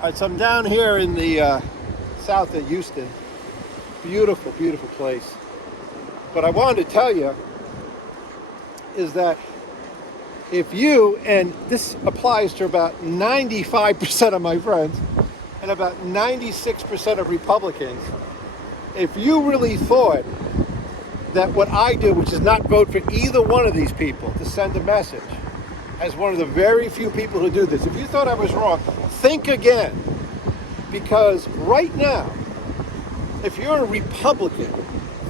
All right, so I'm down here in the south of Houston. Beautiful, beautiful place. But I wanted to tell you is that if you, and this applies to about 95% of my friends and about 96% of Republicans, if you really thought that what I do, which is not vote for either one of these people to send a message, as one of the very few people who do this, if you thought I was wrong, think again. Because right now, if you're a Republican,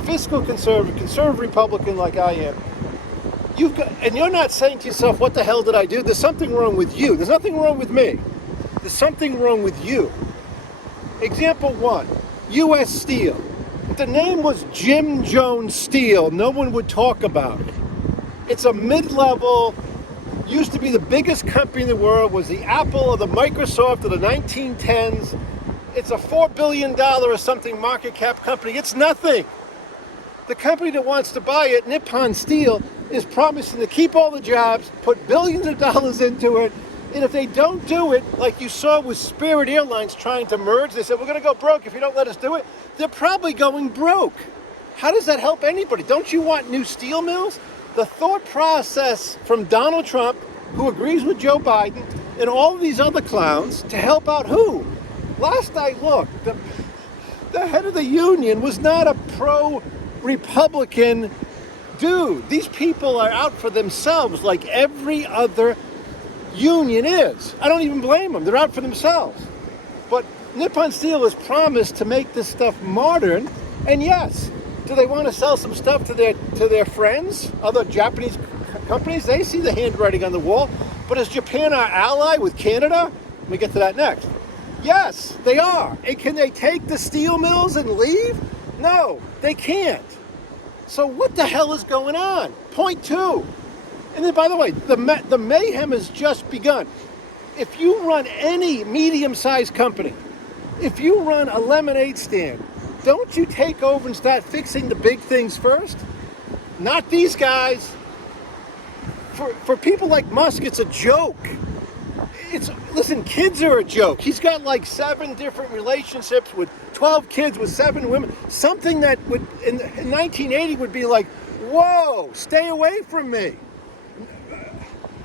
fiscal conservative Republican like I am, and you're not saying to yourself, what the hell did I do? There's something wrong with you. There's nothing wrong with me. There's something wrong with you. Example one, U.S. Steel. If the name was Jim Jones Steel, no one would talk about it. It's a mid-level, used to be the biggest company in the world, was the Apple or the Microsoft of the 1910s. It's a $4 billion or something market cap company. It's nothing. The company that wants to buy it, Nippon Steel, is promising to keep all the jobs, put billions of dollars into it, and if they don't do it, like you saw with Spirit Airlines trying to merge, they said, we're going to go broke if you don't let us do it. They're probably going broke. How does that help anybody? Don't you want new steel mills? The thought process from Donald Trump, who agrees with Joe Biden, and all of these other clowns to help out who? Last I looked, the head of the union was not a pro-Republican dude. These people are out for themselves like every other union is. I don't even blame them. They're out for themselves. But Nippon Steel has promised to make this stuff modern, and yes, do they want to sell some stuff to their friends, other Japanese companies? They see the handwriting on the wall. But is Japan our ally with Canada? Let me get to that next. Yes, they are. And can they take the steel mills and leave? No, they can't. So what the hell is going on? Point two. And then, by the way, the mayhem has just begun. If you run any medium-sized company, if you run a lemonade stand, don't you take over and start fixing the big things first? Not these guys. For people like Musk, it's a joke. Listen, kids are a joke. He's got like 7 different relationships with 12 kids with 7 women. Something that would in 1980 would be like, whoa, stay away from me.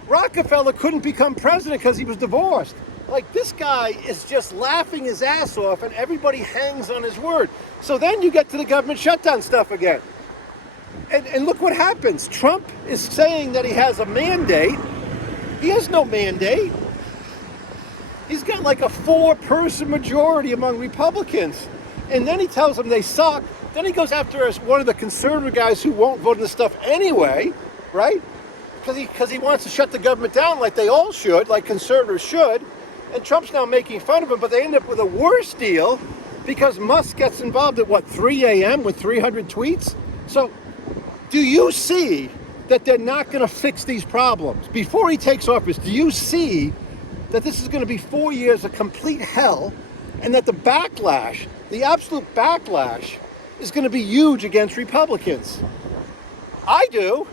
Rockefeller couldn't become president because he was divorced. Like, this guy is just laughing his ass off and everybody hangs on his word. So then you get to the government shutdown stuff again. And look what happens. Trump is saying that he has a mandate. He has no mandate. He's got like a 4-person majority among Republicans. And then he tells them they suck. Then he goes after one of the conservative guys who won't vote this stuff anyway, right? Because he wants to shut the government down like they all should, like conservatives should. And Trump's now making fun of him, but they end up with a worse deal because Musk gets involved at, 3 a.m. with 300 tweets? So do you see that they're not going to fix these problems? Before he takes office, do you see that this is going to be 4 years of complete hell and that the backlash, the absolute backlash, is going to be huge against Republicans? I do.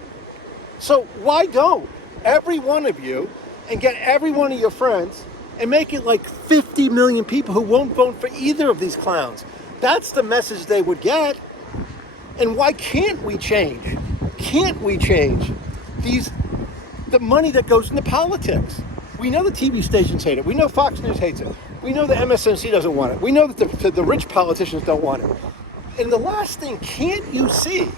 So why don't every one of you and get every one of your friends and make it like 50 million people who won't vote for either of these clowns? That's the message they would get. And why can't we change? Can't we change the money that goes into politics? We know the TV stations hate it. We know Fox News hates it. We know the MSNBC doesn't want it. We know that the rich politicians don't want it. And the last thing, can't you see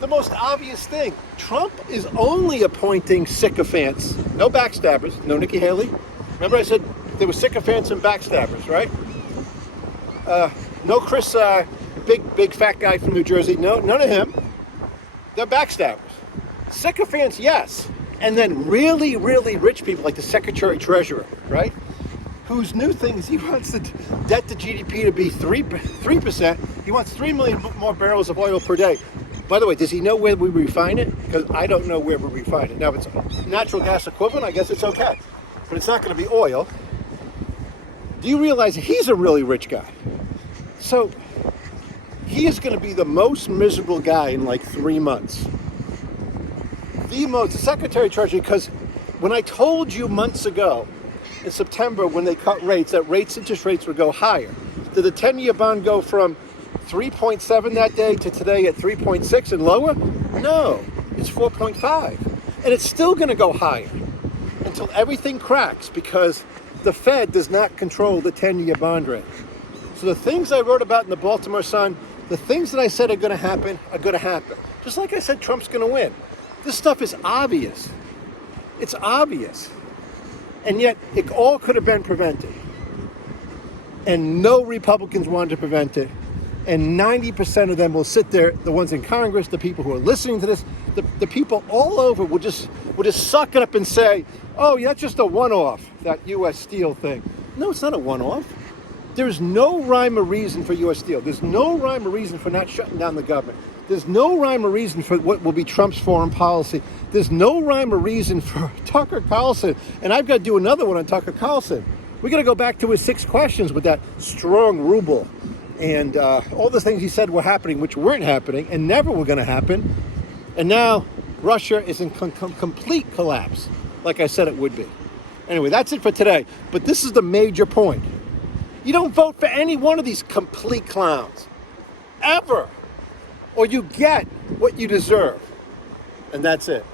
the most obvious thing? Trump is only appointing sycophants. No backstabbers. No Nikki Haley. Remember I said there were sycophants and backstabbers, right? No Chris, big fat guy from New Jersey. No, none of him. They're backstabbers. Sycophants, yes. And then really, really rich people like the Secretary Treasurer, right? Whose new thing is he wants the debt to GDP to be 3%. He wants 3 million more barrels of oil per day. By the way, does he know where we refine it? Because I don't know where we refine it. Now, if it's natural gas equivalent, I guess it's okay. But it's not going to be oil. Do you realize he's a really rich guy? So he is going to be the most miserable guy in like 3 months. The Secretary of Treasury, because when I told you months ago in September when they cut rates, that interest rates would go higher. Did the 10-year bond go from 3.7 that day to today at 3.6 and lower? No, it's 4.5. And it's still going to go higher until everything cracks, because the Fed does not control the 10-year bond rate. So the things I wrote about in the Baltimore Sun, the things that I said are going to happen are going to happen. Just like I said, Trump's going to win. This stuff is obvious. It's obvious. And yet, it all could have been prevented. And no Republicans wanted to prevent it. And 90% of them will sit there, the ones in Congress, the people who are listening to this, the people all over will just suck it up and say, oh, yeah, that's just a one-off, that U.S. Steel thing. No, it's not a one-off. There's no rhyme or reason for U.S. Steel. There's no rhyme or reason for not shutting down the government. There's no rhyme or reason for what will be Trump's foreign policy. There's no rhyme or reason for Tucker Carlson. And I've got to do another one on Tucker Carlson. We got to go back to his 6 questions with that strong ruble and all the things he said were happening, which weren't happening and never were going to happen. And now Russia is in complete collapse, like I said it would be. Anyway, that's it for today. But this is the major point. You don't vote for any one of these complete clowns, ever. Or you get what you deserve. And that's it.